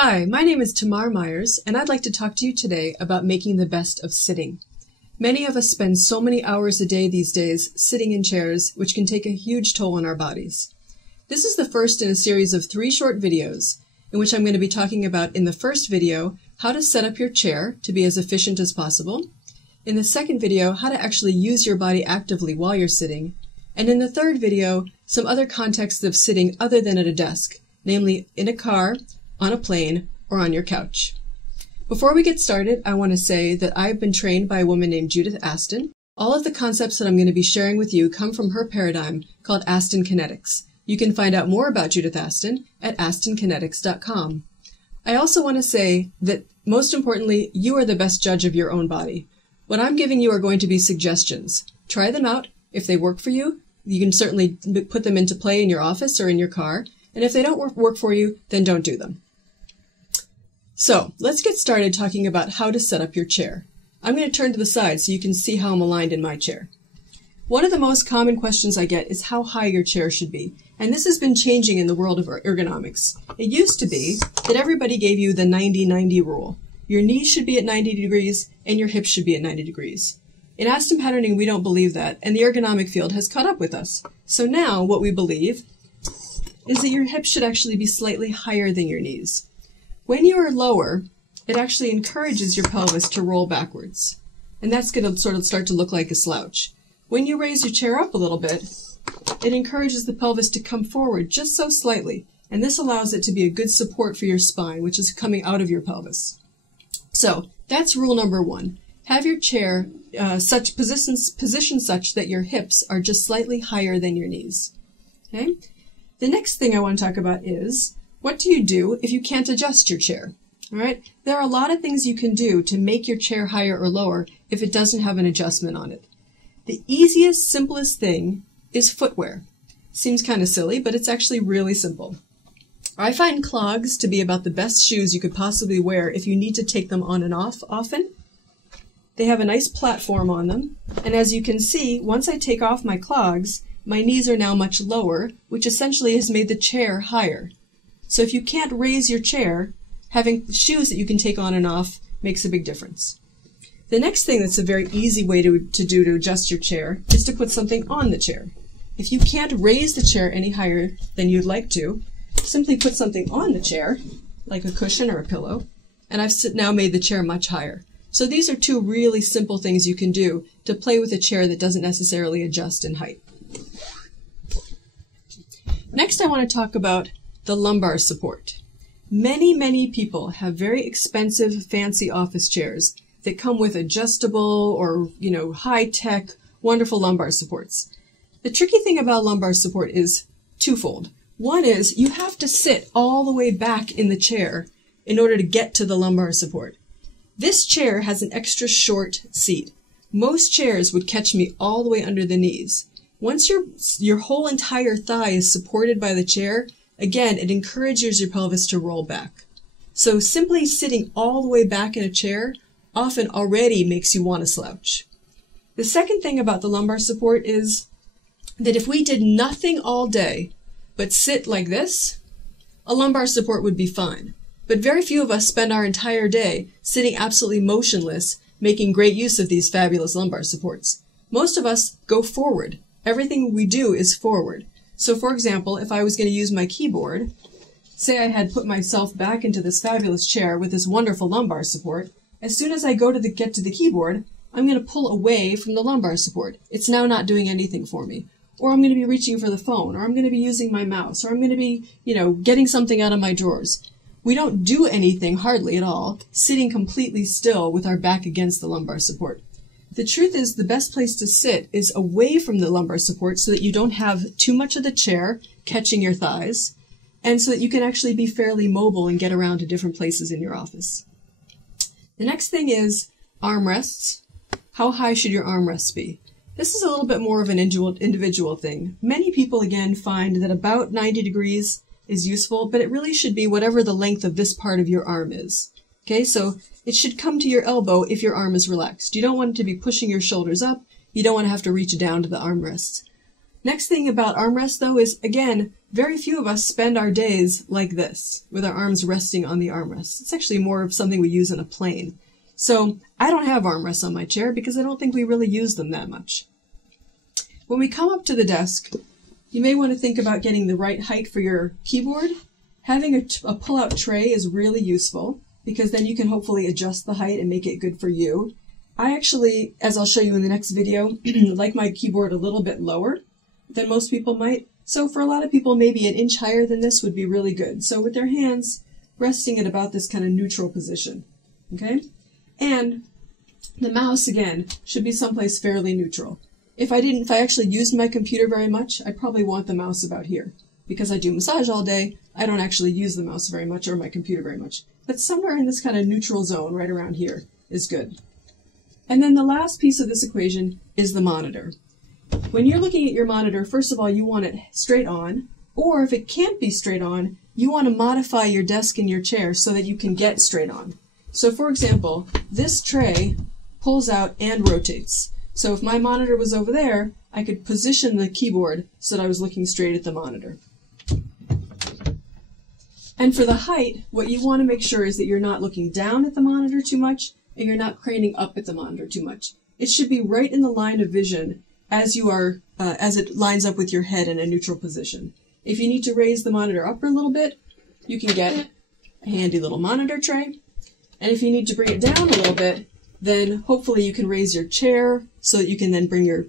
Hi, my name is Tamar Myers, and I'd like to talk to you today about making the best of sitting. Many of us spend so many hours a day these days sitting in chairs, which can take a huge toll on our bodies. This is the first in a series of 3 short videos, in which I'm going to be talking about, in the first video, how to set up your chair to be as efficient as possible. In the second video, how to actually use your body actively while you're sitting. And in the third video, some other contexts of sitting other than at a desk, namely in a car, on a plane, or on your couch. Before we get started, I want to say that I've been trained by a woman named Judith Aston. All of the concepts that I'm going to be sharing with you come from her paradigm called Aston-Kinetics. You can find out more about Judith Aston at astonkinetics.com. I also want to say that, most importantly, you are the best judge of your own body. What I'm giving you are going to be suggestions. Try them out. If they work for you, you can certainly put them into play in your office or in your car. And if they don't work for you, then don't do them. So let's get started talking about how to set up your chair. I'm going to turn to the side so you can see how I'm aligned in my chair. One of the most common questions I get is how high your chair should be. And this has been changing in the world of ergonomics. It used to be that everybody gave you the 90-90 rule. Your knees should be at 90 degrees and your hips should be at 90 degrees. In Aston-Patterning, we don't believe that, and the ergonomic field has caught up with us. So now what we believe is that your hips should actually be slightly higher than your knees. When you are lower, it actually encourages your pelvis to roll backwards. And that's going to sort of start to look like a slouch. When you raise your chair up a little bit, it encourages the pelvis to come forward just so slightly. And this allows it to be a good support for your spine, which is coming out of your pelvis. So that's rule number 1. Have your chair positioned such that your hips are just slightly higher than your knees. Okay? The next thing I want to talk about is, what do you do if you can't adjust your chair? All right? There are a lot of things you can do to make your chair higher or lower if it doesn't have an adjustment on it. The easiest, simplest thing is footwear. Seems kind of silly, but it's actually really simple. I find clogs to be about the best shoes you could possibly wear if you need to take them on and off often. They have a nice platform on them, and as you can see, once I take off my clogs, my knees are now much lower, which essentially has made the chair higher. So if you can't raise your chair, having shoes that you can take on and off makes a big difference. The next thing that's a very easy way to do to adjust your chair is to put something on the chair. If you can't raise the chair any higher than you'd like to, simply put something on the chair, like a cushion or a pillow, and I've now made the chair much higher. So these are 2 really simple things you can do to play with a chair that doesn't necessarily adjust in height. Next, I want to talk about the lumbar support. Many people have very expensive, fancy office chairs that come with adjustable or, high-tech, wonderful lumbar supports. The tricky thing about lumbar support is twofold. One is you have to sit all the way back in the chair in order to get to the lumbar support. This chair has an extra short seat. Most chairs would catch me all the way under the knees. Once your whole entire thigh is supported by the chair, again, it encourages your pelvis to roll back. So simply sitting all the way back in a chair often already makes you want to slouch. The second thing about the lumbar support is that if we did nothing all day but sit like this, a lumbar support would be fine. But very few of us spend our entire day sitting absolutely motionless, making great use of these fabulous lumbar supports. Most of us go forward. Everything we do is forward. So for example, if I was going to use my keyboard, say I had put myself back into this fabulous chair with this wonderful lumbar support, as soon as I go to get to the keyboard, I'm going to pull away from the lumbar support. It's now not doing anything for me. Or I'm going to be reaching for the phone, or I'm going to be using my mouse, or I'm going to be, getting something out of my drawers. We don't do anything hardly at all, sitting completely still with our back against the lumbar support. The truth is the best place to sit is away from the lumbar support so that you don't have too much of the chair catching your thighs, and so that you can actually be fairly mobile and get around to different places in your office. The next thing is armrests. How high should your armrests be? This is a little bit more of an individual thing. Many people, again, find that about 90 degrees is useful, but it really should be whatever the length of this part of your arm is. Okay, so it should come to your elbow if your arm is relaxed. You don't want it to be pushing your shoulders up. You don't want to have to reach down to the armrests. Next thing about armrests, though, is, again, very few of us spend our days like this, with our arms resting on the armrest. It's actually more of something we use in a plane. So I don't have armrests on my chair because I don't think we really use them that much. When we come up to the desk, you may want to think about getting the right height for your keyboard. Having a pull-out tray is really useful because then you can hopefully adjust the height and make it good for you. I actually, as I'll show you in the next video, like my keyboard a little bit lower than most people might. So for a lot of people, maybe an inch higher than this would be really good. So with their hands resting at about this kind of neutral position, okay? And the mouse, again, should be someplace fairly neutral. If I actually used my computer very much, I'd probably want the mouse about here. Because I do massage all day, I don't actually use the mouse very much or my computer very much. But somewhere in this kind of neutral zone, right around here, is good. And then the last piece of this equation is the monitor. When you're looking at your monitor, first of all, you want it straight on, or if it can't be straight on, you want to modify your desk and your chair so that you can get straight on. So for example, this tray pulls out and rotates. So if my monitor was over there, I could position the keyboard so that I was looking straight at the monitor. And for the height, what you want to make sure is that you're not looking down at the monitor too much and you're not craning up at the monitor too much. It should be right in the line of vision as it lines up with your head in a neutral position. If you need to raise the monitor up a little bit, you can get a handy little monitor tray. And if you need to bring it down a little bit, then hopefully you can raise your chair so that you can then bring your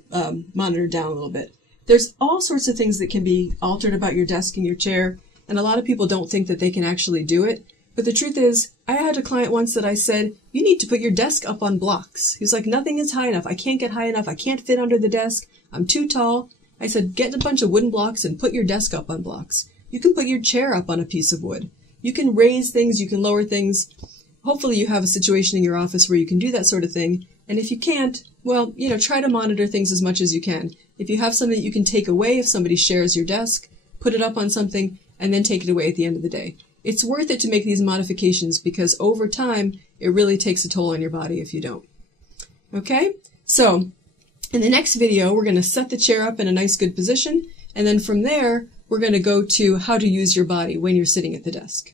monitor down a little bit. There's all sorts of things that can be altered about your desk and your chair, and a lot of people don't think that they can actually do it. But the truth is, I had a client once that I said, you need to put your desk up on blocks. He was like, nothing is high enough. I can't get high enough. I can't fit under the desk. I'm too tall. I said, get a bunch of wooden blocks and put your desk up on blocks. You can put your chair up on a piece of wood. You can raise things. You can lower things. Hopefully you have a situation in your office where you can do that sort of thing. And if you can't, well, try to monitor things as much as you can. If you have something that you can take away if somebody shares your desk, put it up on something and then take it away at the end of the day. It's worth it to make these modifications because over time, it really takes a toll on your body if you don't. Okay? So, in the next video, we're going to set the chair up in a nice good position, and then from there, we're going to go to how to use your body when you're sitting at the desk.